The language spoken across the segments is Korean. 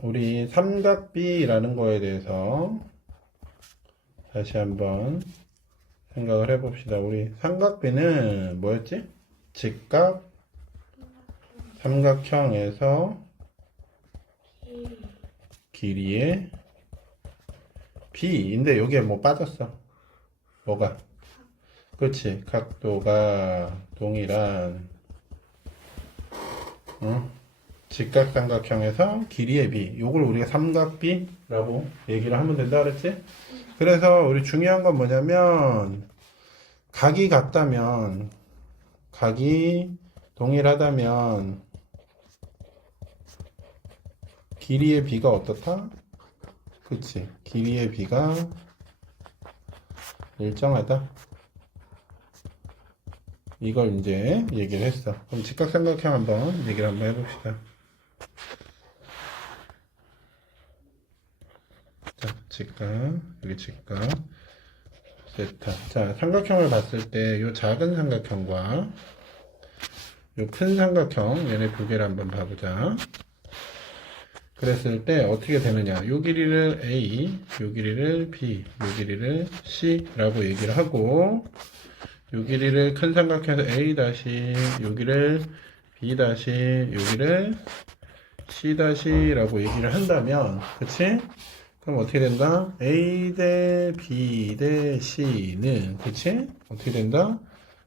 우리 삼각비라는 거에 대해서 다시 한번 생각을 해봅시다. 우리 삼각비는 뭐였지? 직각 삼각형에서 길이의 b인데 여기에 뭐 빠졌어? 뭐가? 그렇지. 각도가 동일한 직각삼각형에서 길이의 b. 요걸 우리가 삼각비라고 얘기를 하면 된다 그랬지? 그래서 우리 중요한 건 뭐냐면 각이 같다면, 각이 동일하다면 길이의 b가 어떻다? 그치. 길이의 b가 일정하다. 이걸 이제 얘기를 했어. 그럼 직각삼각형 한번 얘기를 한번 해봅시다. 자, 직각, 여기 직각, 세타. 자, 삼각형을 봤을 때 이 작은 삼각형과 이 큰 삼각형, 얘네 두 개를 한번 봐보자. 그랬을 때 어떻게 되느냐. 요 길이를 A, 요 길이를 B, 요 길이를 C라고 얘기를 하고, 요 길이를 큰 삼각형에서 A 다시, 여기를 B 다시, 여기를 C 다시라고 얘기를 한다면, 그치? 그럼 어떻게 된다? A 대 B 대 C는, 그치? 어떻게 된다?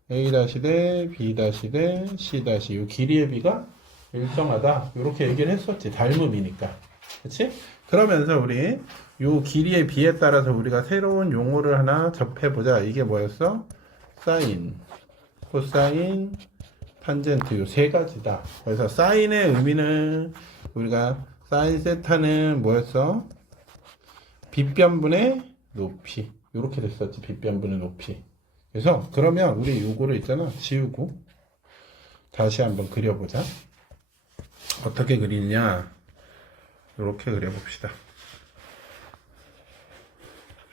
A 다시 대 B 다시 대 C 다시, 요 길이의 B가 일정하다. 이렇게 얘기를 했었지. 닮음이니까. 그치? 그러면서 우리 요 길이의 B에 따라서 우리가 새로운 용어를 하나 접해보자. 이게 뭐였어? 사인, 코사인, 탄젠트 요 세 가지다. 그래서 사인의 의미는 우리가 사인 세타는 뭐였어? 빗변분의 높이. 이렇게 됐었지. 빗변분의 높이. 그래서 그러면 우리 요거를 있잖아. 지우고 다시 한번 그려보자. 어떻게 그리냐? 이렇게 그려봅시다.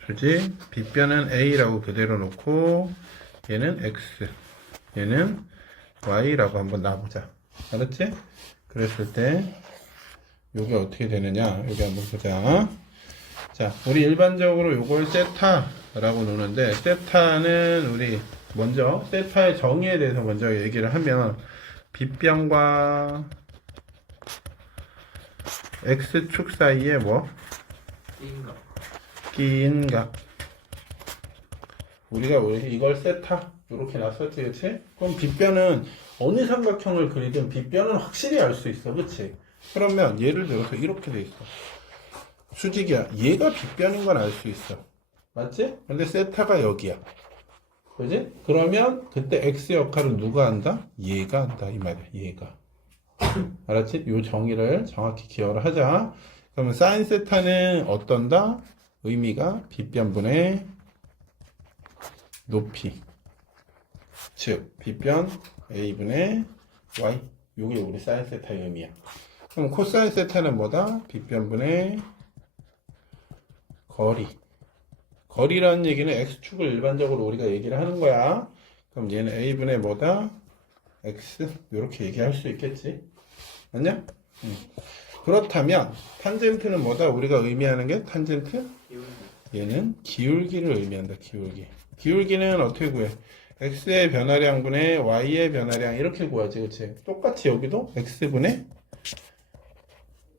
그지? 빗변은 A라고 그대로 놓고 얘는 X, 얘는 Y라고 한번 놔보자. 알았지? 그랬을 때 요게 어떻게 되느냐? 여기 한번 보자. 자, 우리 일반적으로 요걸 세타라고 놓는데, 세타는 우리 먼저 세타의 정의에 대해서 먼저 얘기를 하면 빗변과 X축 사이에 뭐? 끼인 각. 우리가 이걸 세타 이렇게 놨었지, 그치? 그럼 빗변은 어느 삼각형을 그리든 빗변은 확실히 알 수 있어, 그치? 그러면 예를 들어서 이렇게 돼 있어. 수직이야. 얘가 빗변인 건 알 수 있어. 맞지? 근데 세타가 여기야. 그지? 그러면 그때 X 역할은 누가 한다? 얘가 한다 이 말이야. 얘가. 알았지? 요 정의를 정확히 기억을 하자. 그러면 사인 세타는 어떤다? 의미가 빗변분의 높이. 즉 빗변 A분의 Y. 요게 우리 사인 세타의 의미야. 그럼 코사인 세타는 뭐다? 빗변분의 거리. 거리라는 얘기는 X축을 일반적으로 우리가 얘기를 하는 거야. 그럼 얘는 A분의 뭐다? X. 이렇게 얘기할 수 있겠지. 맞냐? 그렇다면 탄젠트는 뭐다? 우리가 의미하는 게 탄젠트? 얘는 기울기를 의미한다. 기울기. 기울기는 어떻게 구해? X의 변화량분의 Y의 변화량 이렇게 구하지. 그치? 똑같이 여기도 X분의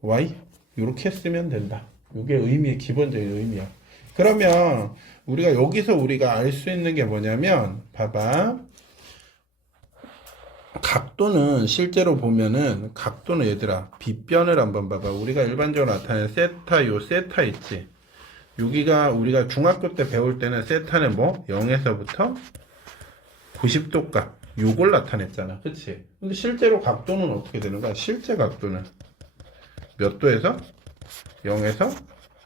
Y 이렇게 쓰면 된다. 이게 의미, 기본적인 의미야. 그러면 우리가 여기서 우리가 알 수 있는 게 뭐냐면, 봐봐. 각도는 실제로 보면은, 각도는 얘들아, 빗변을 한번 봐봐. 우리가 일반적으로 나타내는 세타, 요 세타 있지. 여기가 우리가 중학교 때 배울 때는 세타는 뭐? 0에서부터 90도 값. 요걸 나타냈잖아. 그치? 근데 실제로 각도는 어떻게 되는 거야? 실제 각도는 몇 도에서? 0에서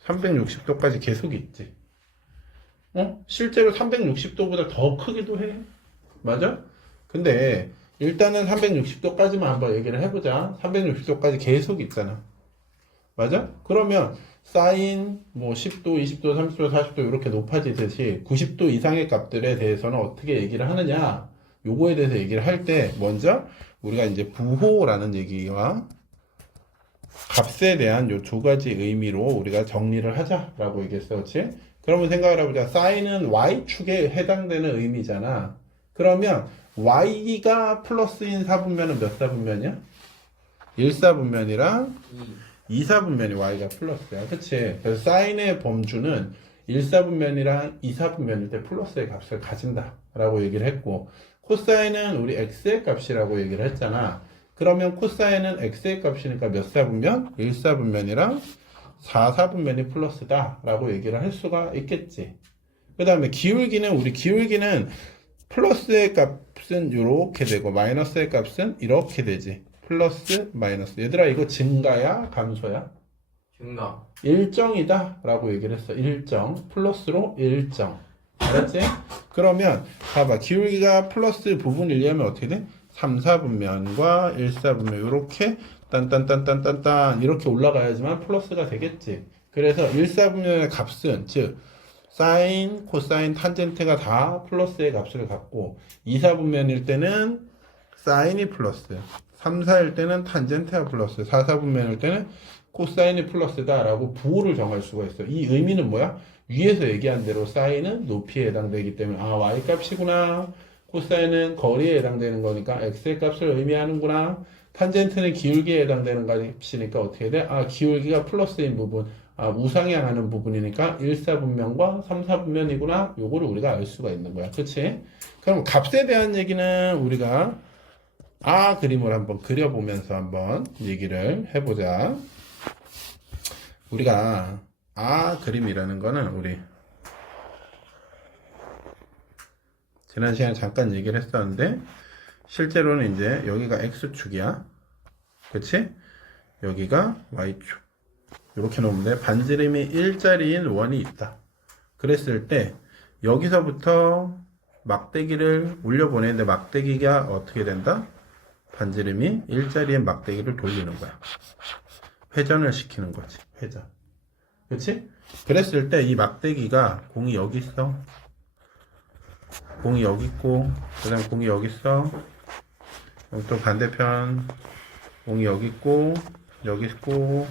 360도까지 계속 있지. 실제로 360도보다 더 크기도 해. 맞아? 근데 일단은 360도까지만 한번 얘기를 해보자. 360도까지 계속 있잖아. 맞아? 그러면 사인 뭐 10도, 20도, 30도, 40도 이렇게 높아지듯이 90도 이상의 값들에 대해서는 어떻게 얘기를 하느냐? 요거에 대해서 얘기를 할 때 먼저 우리가 이제 부호라는 얘기와 값에 대한 요 두 가지 의미로 우리가 정리를 하자라고 얘기했어. 그렇지? 그러면 생각을 해보자. 사인은 y축에 해당되는 의미잖아. 그러면 y가 플러스인 사분면은 몇 사분면이야? 1사분면이랑 2사분면이 y가 플러스야. 그치? 그래서 사인의 범주는 1사분면이랑 2사분면일 때 플러스의 값을 가진다 라고 얘기를 했고, 코사인은 우리 x의 값이라고 얘기를 했잖아. 그러면 코사인은 x의 값이니까 몇 사분면? 1사분면이랑 4사분면이 플러스다 라고 얘기를 할 수가 있겠지. 그 다음에 우리 기울기는 플러스의 값은 이렇게 되고 마이너스의 값은 이렇게 되지. 플러스 마이너스. 얘들아, 이거 증가야 감소야? 증가. 일정이다 라고 얘기를 했어. 일정. 플러스로 일정. 알았지? 그러면 봐봐. 기울기가 플러스 부분이려면 어떻게 돼? 3, 4분면과 1, 4분면 이렇게 딴딴딴딴딴딴 이렇게 올라가야지만 플러스가 되겠지. 그래서 1, 4분면의 값은 즉 사인, 코사인, 탄젠트가 다 플러스의 값을 갖고 2, 4분면일 때는 사인이 플러스, 3, 4일 때는 탄젠트가 플러스, 4, 4분면일 때는 코사인이 플러스다 라고 부호를 정할 수가 있어. 이 의미는 뭐야? 위에서 얘기한 대로 사인은 높이에 해당되기 때문에 y값이구나. 코사인은 거리에 해당되는 거니까 x의 값을 의미하는구나. 탄젠트는 기울기에 해당되는 값이니까 어떻게 돼? 기울기가 플러스인 부분, 우상향하는 부분이니까 1, 4분면과 3, 4분면이구나. 요거를 우리가 알 수가 있는 거야. 그치? 그럼 값에 대한 얘기는 우리가 그림을 한번 그려보면서 한번 얘기를 해보자. 우리가 그림이라는 거는 우리 지난 시간에 잠깐 얘기를 했었는데 실제로는 이제 여기가 x축이야. 그치? 여기가 y축. 이렇게 놓으면 돼. 반지름이 일자리인 원이 있다. 그랬을 때 여기서부터 막대기를 올려보내는데 막대기가 어떻게 된다? 반지름이 일자리의 막대기를 돌리는 거야. 회전을 시키는 거지. 회전. 그치? 그랬을 때 이 막대기가 공이 여기 있어. 공이 여기 있고, 그 다음 공이 여기 있어. 그럼 또 반대편 공이 여기 있고, 여기 있고,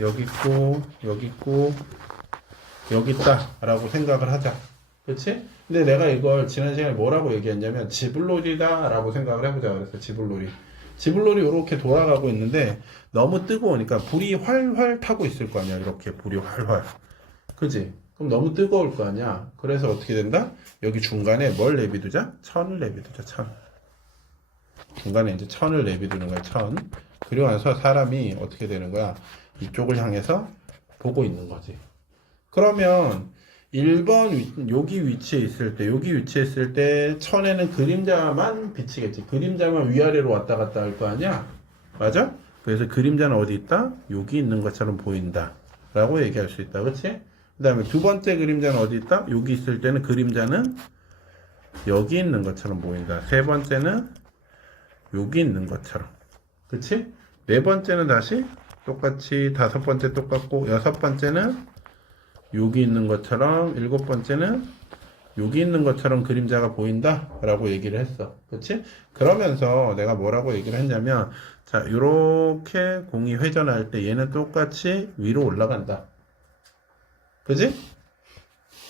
여기 있고, 여기 있고, 여기 있다 라고 생각을 하자. 그치? 근데 내가 이걸 지난 시간에 뭐라고 얘기했냐면 지불놀이다 라고 생각을 해보자 그랬어. 지불놀이 이렇게 돌아가고 있는데 너무 뜨거우니까 불이 활활 타고 있을 거 아니야. 이렇게 불이 활활. 그지? 그럼 너무 뜨거울 거 아니야. 그래서 어떻게 된다? 여기 중간에 뭘 내비두자? 천을 내비두자. 천. 중간에 이제 천을 내비두는 거야. 천. 그리고 나서 사람이 어떻게 되는 거야? 이쪽을 향해서 보고 있는 거지. 그러면 1번 여기 위치에 있을 때 천에는 그림자만 비치겠지. 그림자만 위아래로 왔다 갔다 할 거 아니야? 맞아? 그래서 그림자는 어디 있다? 여기 있는 것처럼 보인다 라고 얘기할 수 있다. 그치? 그 다음에 두 번째 그림자는 어디 있다? 여기 있을 때는 그림자는 여기 있는 것처럼 보인다. 세 번째는 여기 있는 것처럼. 그치? 네 번째는 다시 똑같이, 다섯 번째 똑같고, 여섯 번째는 여기 있는 것처럼, 일곱 번째는 여기 있는 것처럼 그림자가 보인다 라고 얘기를 했어. 그치? 그러면서 내가 뭐라고 얘기를 했냐면, 자, 요렇게 공이 회전할 때 얘는 똑같이 위로 올라간다. 그치?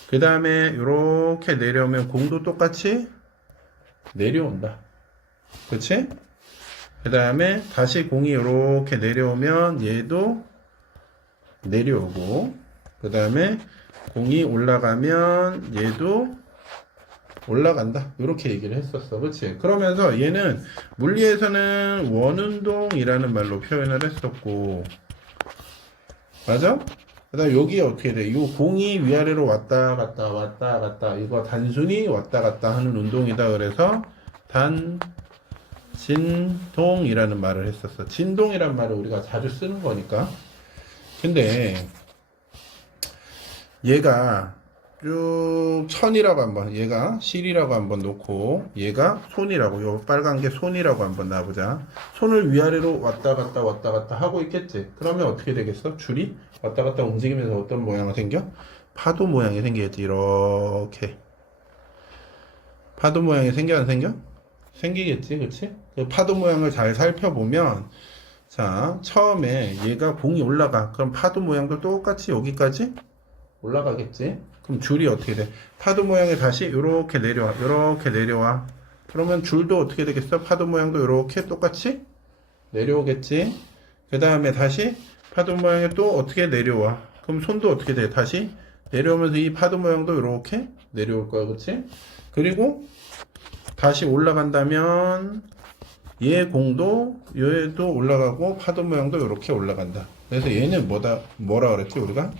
그 다음에 요렇게 내려오면 공도 똑같이 내려온다. 그치? 그 다음에 다시 공이 이렇게 내려오면 얘도 내려오고, 그 다음에 공이 올라가면 얘도 올라간다. 이렇게 얘기를 했었어. 그치? 그러면서 얘는 물리에서는 원운동이라는 말로 표현을 했었고, 맞아? 그 다음에 여기 어떻게 돼? 이 공이 위아래로 왔다 갔다 왔다 갔다, 이거 단순히 왔다 갔다 하는 운동이다. 그래서 진동이라는 말을 했었어. 진동이란 말을 우리가 자주 쓰는 거니까. 근데 얘가 쭉 천이라고 한번, 얘가 실이라고 한번 놓고 얘가 손이라고, 요 빨간 게 손이라고 한번 놔보자. 손을 위아래로 왔다 갔다 하고 있겠지. 그러면 어떻게 되겠어? 줄이 왔다 갔다 움직이면서 어떤 모양이 생겨? 파도 모양이 생기겠지. 이렇게 파도 모양이 생겨 안 생겨? 생기겠지. 그치? 그 파도 모양을 잘 살펴보면 자, 처음에 얘가 공이 올라가. 그럼 파도 모양도 똑같이 여기까지 올라가겠지? 그럼 줄이 어떻게 돼? 파도 모양이 다시 이렇게 내려와. 이렇게 내려와. 그러면 줄도 어떻게 되겠어? 파도 모양도 이렇게 똑같이 내려오겠지? 그 다음에 다시 파도 모양이 또 어떻게 내려와. 그럼 손도 어떻게 돼? 다시 내려오면서 이 파도 모양도 이렇게 내려올 거야. 그치? 그리고 다시 올라간다면 얘 공도 얘도 올라가고 파도 모양도 이렇게 올라간다. 그래서 얘는 뭐라 그랬지 우리가?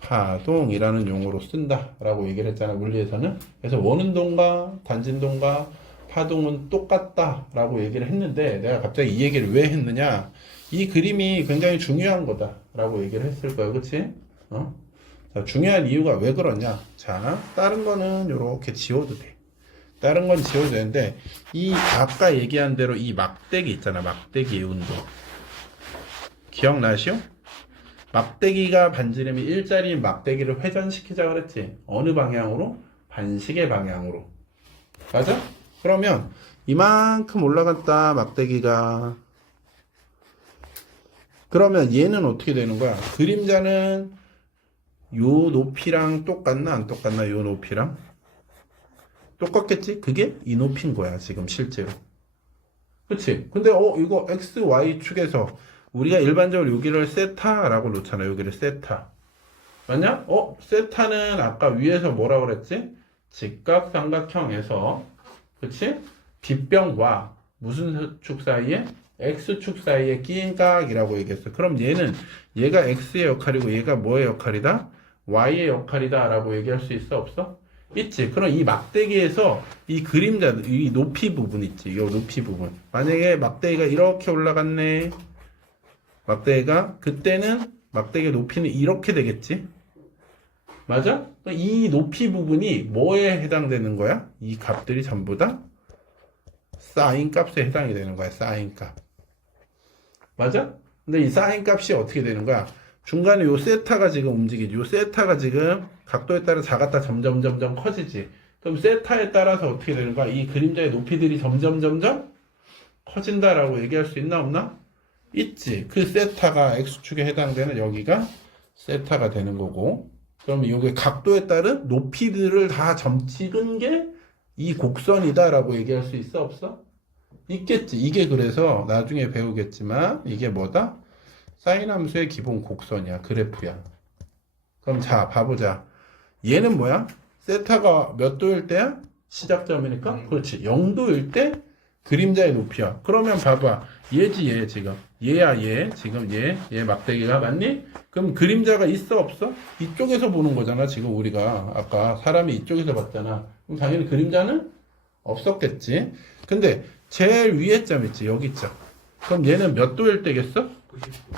파동이라는 용어로 쓴다 라고 얘기를 했잖아 물리에서는. 그래서 원운동과 단진동과 파동은 똑같다 라고 얘기를 했는데 내가 갑자기 이 얘기를 왜 했느냐, 이 그림이 굉장히 중요한 거다 라고 얘기를 했을 거야. 그치? 자, 중요한 이유가 왜 그러냐. 자, 다른 거는 이렇게 지워도 돼. 다른 건 지워도 되는데 이 아까 얘기한 대로 이 막대기 있잖아. 막대기의 운동 기억나시오? 막대기가 반지름이 일자리인 막대기를 회전시키자 그랬지. 어느 방향으로? 반시계 방향으로. 맞아? 그러면 이만큼 올라갔다 막대기가. 그러면 얘는 어떻게 되는 거야? 그림자는 요 높이랑 똑같나 안 똑같나? 요 높이랑 똑같겠지? 그게 이 높이인 거야 지금 실제로. 그치? 근데 이거 x, y 축에서 우리가 일반적으로 여기를 세타라고 놓잖아. 여기를 세타. 맞냐? 세타는 아까 위에서 뭐라 그랬지? 직각삼각형에서, 그치? 빗병과 무슨 축 사이에? x축 사이에 끼인 각이라고 얘기했어. 그럼 얘가 x의 역할이고 얘가 뭐의 역할이다? y의 역할이다 라고 얘기할 수 있어? 없어? 있지. 그럼 이 막대기에서 이 그림자, 이 높이 부분 있지. 이 높이 부분. 만약에 막대기가 이렇게 올라갔네. 그때는 막대기의 높이는 이렇게 되겠지. 맞아? 이 높이 부분이 뭐에 해당되는 거야? 이 값들이 전부 다 사인 값에 해당이 되는 거야. 사인 값. 맞아? 근데 이 사인 값이 어떻게 되는 거야? 중간에 요 세타가 지금 움직이지. 요 세타가 지금 각도에 따라 작았다 점점 커지지. 그럼 세타에 따라서 어떻게 되는 거야? 이 그림자의 높이들이 점점 커진다라고 얘기할 수 있나 없나? 있지. 그 세타가 x축에 해당되는 여기가 세타가 되는 거고. 그러면 여기 각도에 따른 높이들을 다 점찍은 게 이 곡선이다라고 얘기할 수 있어 없어? 있겠지. 이게 그래서 나중에 배우겠지만 이게 뭐다? 사인 함수의 기본 곡선이야. 그래프야. 그럼 자 봐보자. 얘는 뭐야? 세타가 몇 도일 때야? 시작점이니까? 그렇지. 0도일 때 그림자의 높이야. 그러면 봐봐. 얘지 얘 지금. 얘야 얘. 지금 얘 막대기가 맞니? 그럼 그림자가 있어 없어? 이쪽에서 보는 거잖아. 지금 우리가 아까 사람이 이쪽에서 봤잖아. 그럼 당연히 그림자는 없었겠지. 근데 제일 위에 점 있지. 여기 점. 그럼 얘는 몇 도일 때겠어?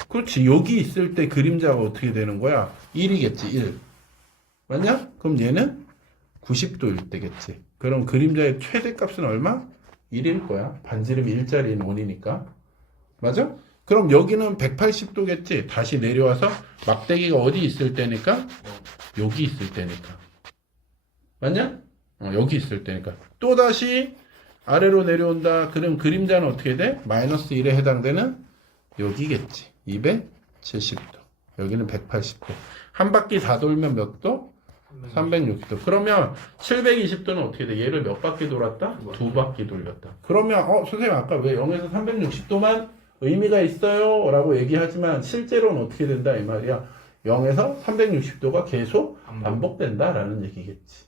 그렇지. 여기 있을 때 그림자가 어떻게 되는 거야? 1이겠지. 1. 맞냐? 그럼 얘는 90도일 때겠지. 그럼 그림자의 최대값은 얼마? 1일 거야. 반지름이 일자리인 원이니까. 맞아? 그럼 여기는 180도겠지. 다시 내려와서 막대기가 어디 있을 때니까? 여기 있을 때니까. 맞냐? 여기 있을 때니까. 또다시 아래로 내려온다. 그럼 그림자는 어떻게 돼? 마이너스 1에 해당되는 여기겠지. 270도. 여기는 180도. 한 바퀴 다 돌면 몇 도? 360도. 그러면 720도는 어떻게 돼? 얘를 몇 바퀴 돌았다? 두 바퀴 돌렸다. 그러면 선생님 아까 왜 0에서 360도만 의미가 있어요? 라고 얘기하지만 실제로는 어떻게 된다 이 말이야. 0에서 360도가 계속 반복된다 라는 얘기겠지.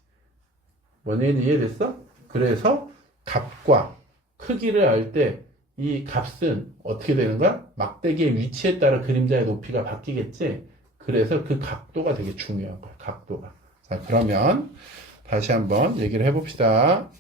뭔 얘기인지 이해됐어? 그래서 값과 크기를 알 때 이 값은 어떻게 되는 거야? 막대기의 위치에 따라 그림자의 높이가 바뀌겠지. 그래서 그 각도가 되게 중요한 거야. 각도가. 자, 그러면 다시 한번 얘기를 해봅시다.